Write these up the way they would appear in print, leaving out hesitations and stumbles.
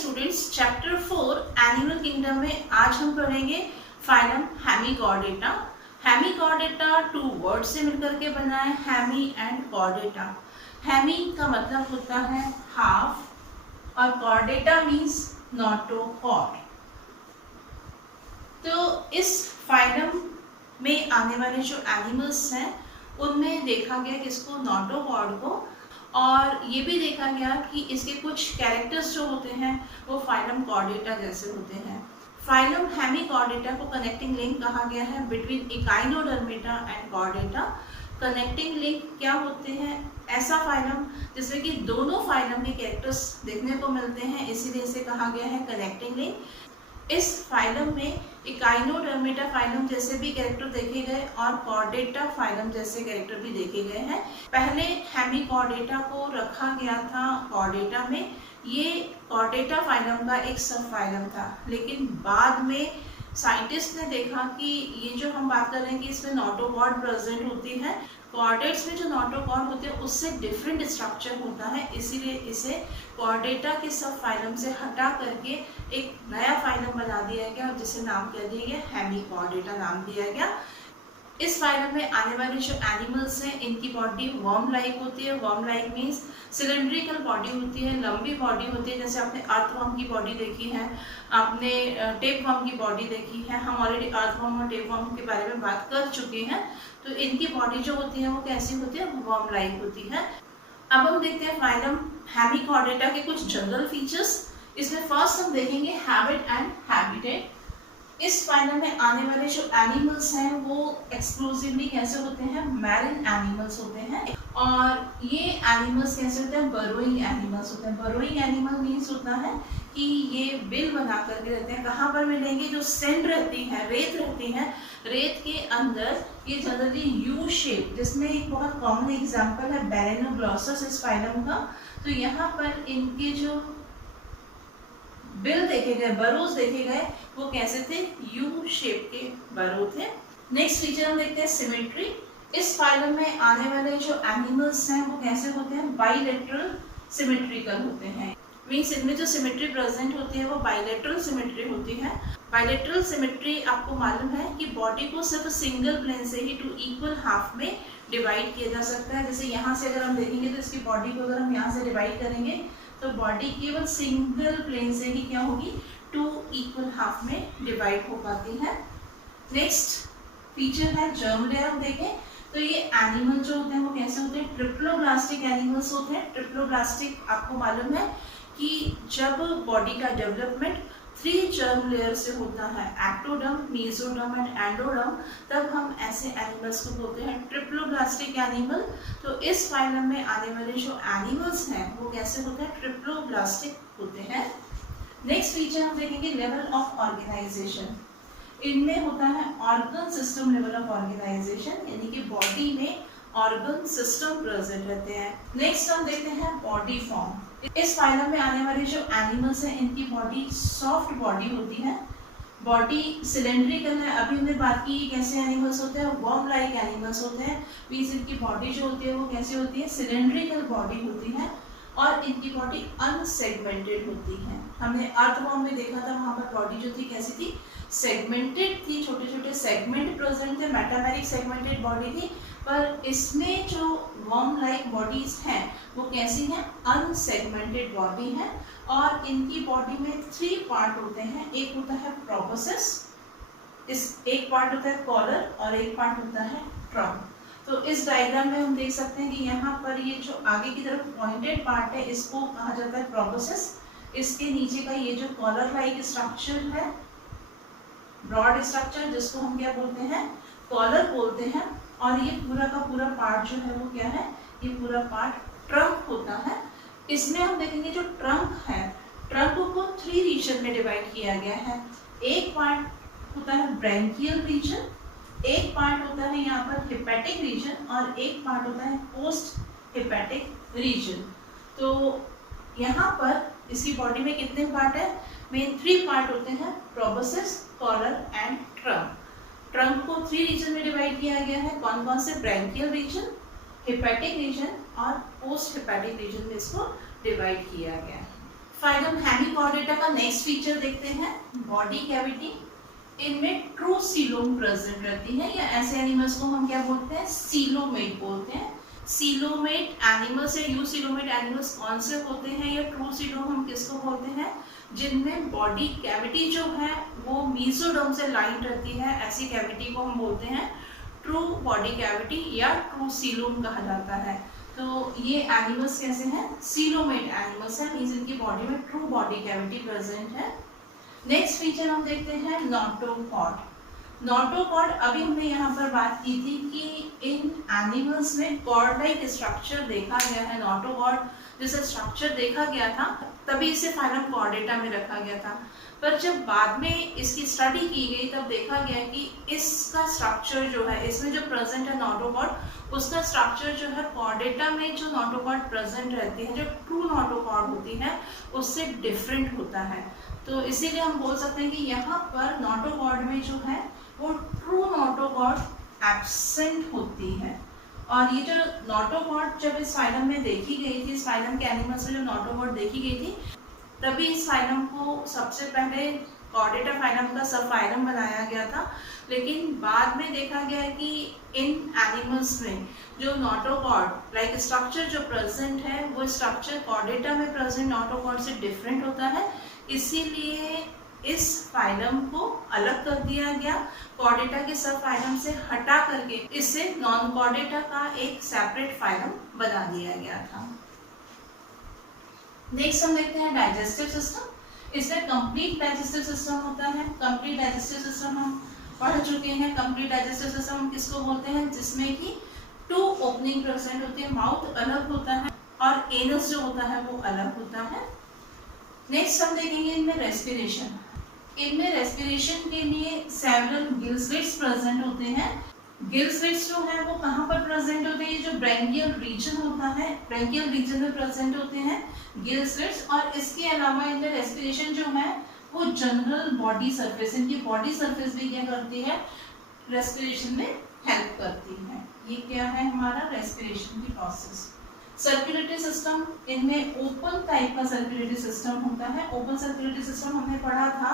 Students, chapter 4 animal kingdom में आज हम पढ़ेंगे phylum hemichordata. Hemichordata two word से मिलकर के बना है, हेमी एंड कॉर्डेटा। हेमी का मतलब होता है हाफ और कॉर्डेटा मीन्स नोटोकॉर्ड। तो इस फाइलम में आने वाले जो एनिमल्स हैं उनमें देखा गया किसको, नोटोकॉर्ड को, और ये भी देखा गया कि इसके कुछ कैरेक्टर्स जो होते हैं वो फाइलम कॉर्डेटा जैसे होते हैं। फाइलम हेमिकॉर्डेटा को कनेक्टिंग लिंक कहा गया है between echinodermata and Chordata. Connecting link क्या होते हैं, ऐसा फाइलम जिसमें कि दोनों फाइलम के कैरेक्टर्स देखने को मिलते हैं, इसीलिए इसे कहा गया है कनेक्टिंग लिंक। इस फाइलम में इकाइनोडर्मेटा फाइलम जैसे भी कैरेक्टर देखे गए और कॉर्डेटा फाइलम जैसे कैरेक्टर भी देखे गए हैं। पहले हेमिकॉर्डेटा को रखा गया था कॉर्डेटा में, ये कॉर्डेटा फाइलम का एक सब फाइलम था, लेकिन बाद में साइंटिस्ट ने देखा कि ये जो हम बात कर रहे हैं कि इसमें नोटोकॉर्ड प्रेजेंट होती है, कॉर्डेट्स में जो नोटोकॉर्ड होते हैं उससे डिफरेंट स्ट्रक्चर होता है, इसीलिए इसे कॉर्डेटा के सब फाइलम से हटा करके एक नया फाइलम बना दिया गया जिसे नाम क्या दिया गया, हेमिकॉर्डेटा नाम दिया गया। इस फाइलम में आने वाले जो एनिमल्स हैं इनकी बॉडी वर्म लाइक होती है। Worm like means cylindrical body होती है, लंबी बॉडी होती है, जैसे आपने अर्थवर्म की बॉडी देखी है, आपने टेपवर्म की बॉडी देखी है। हम ऑलरेडी अर्थवर्म और टेपवर्म के बारे में बात कर चुके हैं। तो इनकी बॉडी जो होती है वो कैसी होती है, वर्म लाइक होती है। अब हम देखते हैं फाइलम हेमिकॉर्डेटा के कुछ जनरल फीचर्स। इसमें फर्स्ट हम देखेंगे हैबिट एंड हैबिटेट। इस फाइलम में आने वाले जो एनिमल्स हैं वो एक्सक्लूसिवली कैसे होते हैं, मैरिन एनिमल्स होते हैं, और ये एनिमल्स कैसे होते हैं, बरोइंग एनिमल्स होते हैं। बरोइंग एनिमल मीन्स होता है कि ये बिल बना करके रहते हैं। कहाँ पर मिलेंगे, जो सैंड रहती है, रेत रहती है, रेत के अंदर ये जनरली यू शेप, जिसमें एक बहुत कॉमन एग्जाम्पल है बैलेनोग्लॉसस इस फाइलम का। तो यहाँ पर इनके जो बिल देखे गए, बरोज देखे गए, वो कैसे थे, यू शेप के बरो थे। नेक्स्ट फीचर हम देखते हैं सिमेट्री। इस फाइलम में आने वाले जो एनिमल्स हैं वो कैसे होते हैं, बाइलेटरल सिमेट्रिकल होते हैं। मीन्स इनमें जो सिमेट्री प्रेजेंट होती है वो बाइलेटरल सिमेट्री होती है। बाइलेटरल सिमेट्री आपको मालूम है कि बॉडी को सिर्फ सिंगल प्लेन से ही टू इक्वल हाफ में डिवाइड किया जा सकता है। जैसे यहाँ से अगर हम देखेंगे तो इसकी बॉडी को अगर हम यहाँ से डिवाइड करेंगे तो बॉडी केवल सिंगल प्लेन से ही क्या होगी, टू इक्वल हाफ में डिवाइड हो पाती है। नेक्स्ट फीचर है जर्म लेयर। हम देखें तो ये एनिमल जो होते हैं वो कैसे होते हैं, ट्रिप्लोब्लास्टिक एनिमल्स होते हैं। ट्रिप्लोब्लास्टिक आपको मालूम है कि जब बॉडी का डेवलपमेंट 3 जर्म लेयर से होता है, एक्टोडर्म, मेसोडर्म एंड एंडोडर्म, तब हम ऐसे एनिमल्स को बोलते हैं ट्रिप्लोब्लास्टिक एनिमल। तो इस फाइलम में आने वाले जो एनिमल्स हैं वो कैसे होते हैं, ट्रिप्लोब्लास्टिक होते हैं। नेक्स्ट फीचर हम देखेंगे लेवल ऑफ ऑर्गेनाइजेशन। इनमें होता है organ system level of organisation, यानी कि बॉडी में ऑर्गन सिस्टम प्रेजेंट रहते हैं। नेक्स्ट हम देखते हैं बॉडी फॉर्म। इस फाइलम में आने वाले जो एनिमल्स हैं इनकी बॉडी सॉफ्ट बॉडी होती है, बॉडी सिलेंड्रिकल है। अभी हमने बात की कैसे एनिमल्स होते हैं, वर्म लाइक एनिमल्स होते हैं। मीन्स इनकी बॉडी जो होती है वो कैसी होती है, सिलेंड्रिकल बॉडी होती है, और इनकी बॉडी अनसेगमेंटेड होती है। हमने अर्थवर्म में देखा था, वहां पर बॉडी जो थी कैसी थी, सेगमेंटेड थी, छोटे छोटे सेगमेंट प्रेजेंट थे, मेटामेरिक सेगमेंटेड बॉडी थी। पर इसमें जो वर्म लाइक बॉडीज हैं वो कैसी हैं, अनसेगमेंटेड बॉडी है, और इनकी बॉडी में 3 पार्ट होते हैं। एक होता है प्रोबोसिस, इस एक पार्ट होता है कॉलर, और एक पार्ट होता है ट्रंक। तो इस डायग्राम में हम देख सकते हैं कि यहाँ पर ये जो आगे की तरफ पॉइंटेड पार्ट है इसको कहा जाता है प्रोबोसिस। इसके नीचे का ये जो कॉलर लाइक स्ट्रक्चर है, ब्रॉड स्ट्रक्चर, जिसको हम क्या बोलते हैं, कॉलर बोलते हैं, और ये पूरा का पूरा पार्ट जो है वो क्या है, ये पूरा पार्ट ट्रंक होता है। इसमें हम देखेंगे जो ट्रंक है, ट्रंक को 3 रीजन में डिवाइड किया गया है। एक पार्ट होता है ब्रैंकियल रीजन, एक पार्ट होता है यहाँ पर हिपैटिक रीजन, और एक पार्ट होता है पोस्ट हिपैटिक रीजन। तो यहाँ पर इसकी बॉडी में कितने पार्ट है, मेन 3 पार्ट होते हैं, proboscis, collar and trunk. Trunk को 3 रीजन में डिवाइड किया गया है। कौन कौन से, ब्रैंकियल रीजन, हिपैटिक रीजन और पोस्ट हिपैटिक रीजन में इसको डिवाइड किया गया है। फाइलम हेमिकॉर्डेटा का नेक्स्ट फीचर देखते हैं, बॉडी कैविटी। इनमें ट्रू सीलोम प्रेजेंट रहती है, या ऐसे एनिमल्स को हम क्या बोलते हैं, सीलोमेट बोलते हैं। सीलोमेट एनिमल्स या यूसीलोमेट एनिमल्स कौन से होते हैं, या ट्रू सीलोम हम किसको बोलते हैं, जिनमें बॉडी कैविटी जो है वो मेसोडर्म से लाइन रहती है, ऐसी कैविटी को हम बोलते हैं ट्रू बॉडी कैविटी या ट्रू सीलोम कहा जाता है। तो ये एनिमल्स कैसे हैं, सीलोमेट एनिमल्स हैं, मींस इनकी बॉडी में ट्रू बॉडी कैविटी प्रेजेंट है। नेक्स्ट फीचर हम देखते हैं नोटोकॉर्ड। नोटोकॉर्ड, अभी हमने यहाँ पर बात की थी कि इन एनिमल्स में कॉर्ड लाइक स्ट्रक्चर देखा गया है। नोटोकॉर्ड जैसे स्ट्रक्चर देखा गया था तभी इसे फाइलम कॉर्डेटा में रखा गया था, पर जब बाद में इसकी स्टडी की गई तब देखा गया कि इसका स्ट्रक्चर जो है, इसमें जो प्रेजेंट है नोटोकॉर्ड, उसका स्ट्रक्चर जो है कॉर्डेटा में जो नोटोकॉर्ड प्रेजेंट रहती है, जो ट्रू नोटोकॉर्ड होती है, उससे डिफरेंट होता है। तो इसीलिए हम बोल सकते हैं कि यहाँ पर नोटोकॉर्ड में जो है वो ट्रू नोटोकॉर्ड एब्सेंट होती है। और ये जो नोटोकॉर्ड जब इस फाइलम में देखी गई थी, इस फाइलम के एनिमल्स में जो नोटोकॉर्ड देखी गई थी, तभी इस फाइलम को सबसे पहले कॉर्डेटा फाइलम का सब फाइलम बनाया गया था। लेकिन बाद में देखा गया है कि इन एनिमल्स में जो नोटोकॉर्ड लाइक स्ट्रक्चर जो प्रेजेंट है, वो स्ट्रक्चर कॉर्डेटा में प्रेजेंट नोटोकॉर्ड से डिफरेंट होता है, इसीलिए इस फाइलम को अलग कर दिया गया, कॉर्डेटा के सब फाइलम से हटा करके इससे नॉन कॉर्डेटा का एक सेपरेट फाइलम बना दिया गया था। नेक्स्ट हम देखते हैं डाइजेस्टिव सिस्टम। इसमें कंप्लीट डाइजेस्टिव सिस्टम होता है। कंप्लीट डाइजेस्टिव सिस्टम हम पढ़ चुके हैं। कंप्लीट डाइजेस्टिव सिस्टम हम किसको बोलते हैं, जिसमें कि 2 ओपनिंग प्रेजेंट होती है, माउथ अलग होता है और एनस जो होता है वो अलग होता है। नेक्स्ट हम देखेंगे इनमें रेस्पिरेशन। इनमें रेस्पिरेशन के लिए सेवरल गिल स्लिट्स प्रेजेंट होते हैं। गिल स्लिट्स जो है वो कहाँ पर प्रेजेंट होते हैं, जो ब्रेंकियल रीजन होता है, ब्रेंकियल रीजन में प्रेजेंट होते हैं गिल स्लिट्स। और इसके अलावा इनमें रेस्पिरेशन जो है वो जनरल बॉडी सरफेस, इनकी बॉडी सरफेस भी क्या करती है, रेस्पिरेशन में हेल्प करती है। ये क्या है हमारा रेस्पिरेशन की प्रोसेस। सर्कुलेटरी सिस्टम, इनमें ओपन टाइप का सर्कुलेटरी सिस्टम होता है। ओपन सर्कुलेटरी सिस्टम हमने पढ़ा था,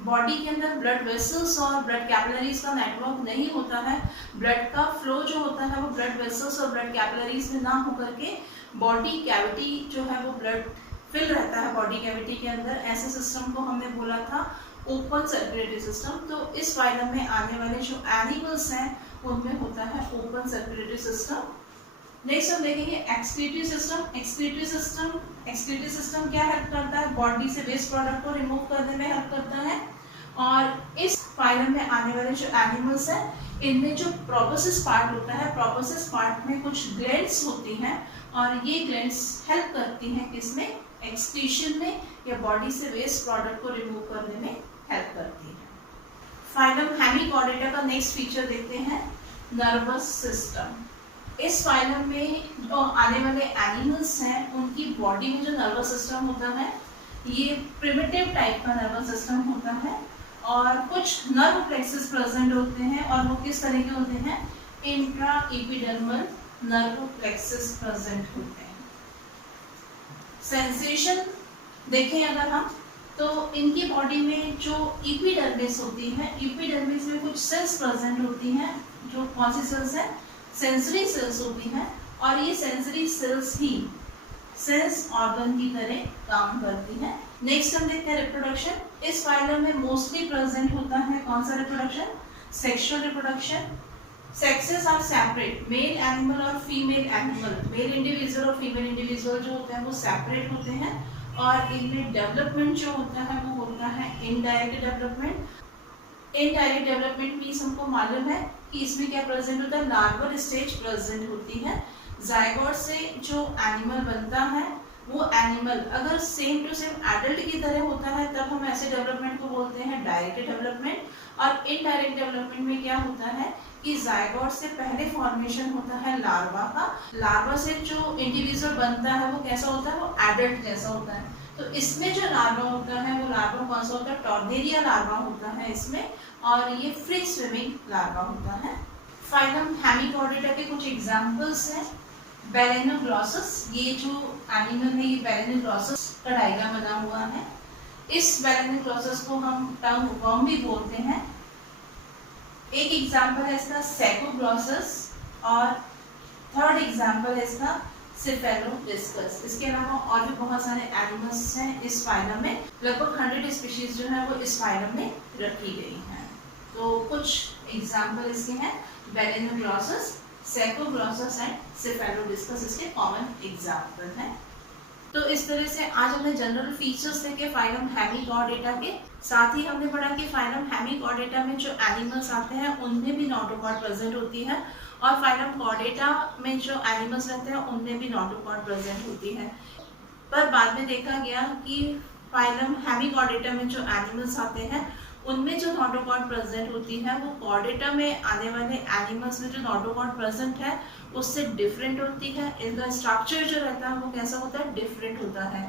बॉडी के अंदर ब्लड वेसल्स और ब्लड कैपिलरीज का नेटवर्क नहीं होता है। ब्लड का फ्लो जो होता है वो ब्लड वेसल्स और ब्लड कैपिलरीज में ना होकर के बॉडी कैविटी जो है वो ब्लड फिल रहता है बॉडी कैविटी के अंदर। ऐसे सिस्टम को हमने बोला था ओपन सर्कुलेटरी सिस्टम। तो इस फाइलम में आने वाले जो एनिमल्स हैं उनमें होता है ओपन सर्कुलेटरी सिस्टम। नेक्स्ट हम देखेंगे एक्सक्रीटरी सिस्टम। एक्सक्रीटरी सिस्टम क्या हेल्प करता है, बॉडी से वेस्ट प्रोडक्ट को रिमूव करने में हेल्प करता है। और इस फाइलम में आने वाले जो एनिमल्स हैं इनमें जो प्रोबोसिस पार्ट होता है, प्रोबोसिस पार्ट में कुछ ग्लैंड्स होती हैं और ये ग्लैंड्स हेल्प करती हैं किसमें, एक्सक्रीशन में, या बॉडी से वेस्ट प्रोडक्ट को रिमूव करने में हेल्प करती है। फाइलम हेमिकॉर्डेटा का नेक्स्ट फीचर देखते हैं, नर्वस सिस्टम। इस फाइलम में जो आने वाले एनिमल्स हैं उनकी बॉडी में जो नर्वस सिस्टम होता है ये प्रिमिटिव टाइप का नर्वस सिस्टम होता है और कुछ नर्व प्लेक्सेस प्रेजेंट होते हैं और वो किस तरह के होते हैं, intra epidermal nerve plexuses present होते हैं। सेंसेशन देखें अगर हम तो इनकी बॉडी में जो एपिडर्मिस होती है, एपिडर्मिस में कुछ सेल्स प्रेजेंट होती हैं, जो कौन सी सेल्स हैं, सेंसरी सेल्स होती हैं और ये सेंसरी सेल्स ही सेंस ऑर्गन की तरह काम करती हैं। नेक्स्ट हम देखते हैं रिप्रोडक्शन। इस फाइलम में मोस्टली प्रेजेंट होता है कौन सा reproduction, sexual reproduction. Sexes are separate, male animal और फीमेल एनिमल, मेल इंडिविजुअल और फीमेल इंडिविजुअल जो होते हैं वो सेपरेट होते हैं और इनमें डेवलपमेंट जो होता है वो होता है indirect development. Indirect development means हमको मालूम है कि इसमें क्या प्रेजेंट होता है, लार्वल स्टेज प्रेजेंट होती है। जायगोट से जो एनिमल बनता है वो एनिमल अगर सेम टू सेम एडल्ट की तरह होता है तब हम ऐसे डेवलपमेंट को बोलते हैं डायरेक्ट डेवलपमेंट। और इनडायरेक्ट डेवलपमेंट में क्या होता है कि जायगोट से पहले फॉर्मेशन होता है लार्वा का। लार्वा से जो इंडिविजुअल बनता है वो कैसा होता है, वो एडल्ट जैसा होता है। तो इसमें जो लार्वा होता है वो लार्वा कौन सा होता है, टॉर्नेरिया लार्वा होता है इसमें, और ये फ्री स्विमिंग लार्वा होता है। फाइलम हेमिकॉर्डेटा के कुछ एग्जांपल्स हैं। बैलेनोग्लॉसस, ये जो एनिमल है ये बैलेनोग्लॉसस का डायग्राम बना हुआ इस बैलेंसिंग प्रोसेस को हम टर्म वर्म भी बोलते हैं। एक एग्जाम्पल है इसका सैकोग्लॉसस और थर्ड एग्जाम्पल है इसका सिफेलोडिस्कस। इसके अलावा और भी बहुत सारे एनिमल्स हैं इस फाइलम में, लगभग 100 स्पीशीज जो है वो इस फाइलम में रखी गई हैं। तो कुछ एग्जाम्पल इसके हैं, बैलेनोग्लॉसस, सैकोग्लॉसस एंड सिफेलोडिस्कस इसके कॉमन एग्जाम्पल हैं। तो इस तरह से आज हमने जनरल फीचर्स देखे फाइलम हेमिचॉर्डेटा के, साथ ही हमने पढ़ा कि फाइलम हेमिचॉर्डेटा में जो एनिमल्स आते हैं उनमें भी नोटोकॉर्ड प्रेजेंट होती है और फाइलम चॉर्डेटा में जो एनिमल्स रहते हैं उनमें भी नोटोकॉर्ड प्रेजेंट होती है। पर बाद में देखा गया कि फाइलम हेमिचॉर्डेटा में जो एनिमल्स आते हैं उनमें जो नोटोकॉर्ड प्रेजेंट होती है वो चॉर्डेटा में आने वाले एनिमल्स में जो नोटोकॉर्ड प्रेजेंट है उससे डिफरेंट होती है। इनका स्ट्रक्चर जो रहता है वो कैसा होता है, डिफरेंट होता है।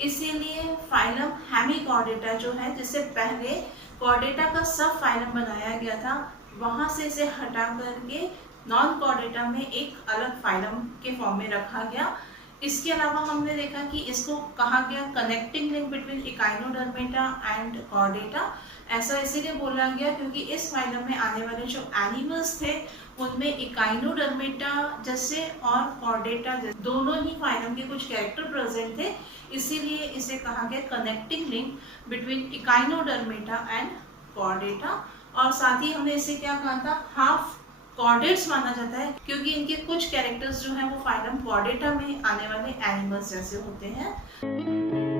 इसीलिए फाइलम हेमिचॉर्डेटा जो है, जिससे पहले चॉर्डेटा का सब फाइलम बनाया गया था, वहां से इसे हटा करके नॉन चॉर्डेटा में एक अलग फाइलम के फॉर्म में रखा गया। इसके अलावा हमने देखा कि इसको कहा गया connecting link between echinodermata and chordata. ऐसा इसीलिए बोला गया क्योंकि इस फाइलम में आने वाले जो एनिमल्स थे उनमें इकाइनोडर्मेटा जैसे और चॉर्डेटा जैसे दोनों ही फाइलम के कुछ कैरेक्टर प्रेजेंट थे, इसीलिए इसे कहा गया connecting link between echinodermata and chordata. और साथ ही हमने इसे क्या कहा था, हाफ कॉर्डेट्स माना जाता है क्योंकि इनके कुछ कैरेक्टर्स जो हैं वो फाइलम चॉर्डेटा में आने वाले एनिमल्स जैसे होते हैं।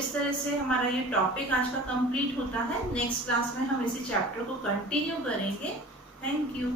इस तरह से हमारा ये टॉपिक आज का कंप्लीट होता है। नेक्स्ट क्लास में हम इसी चैप्टर को कंटिन्यू करेंगे। Thank you.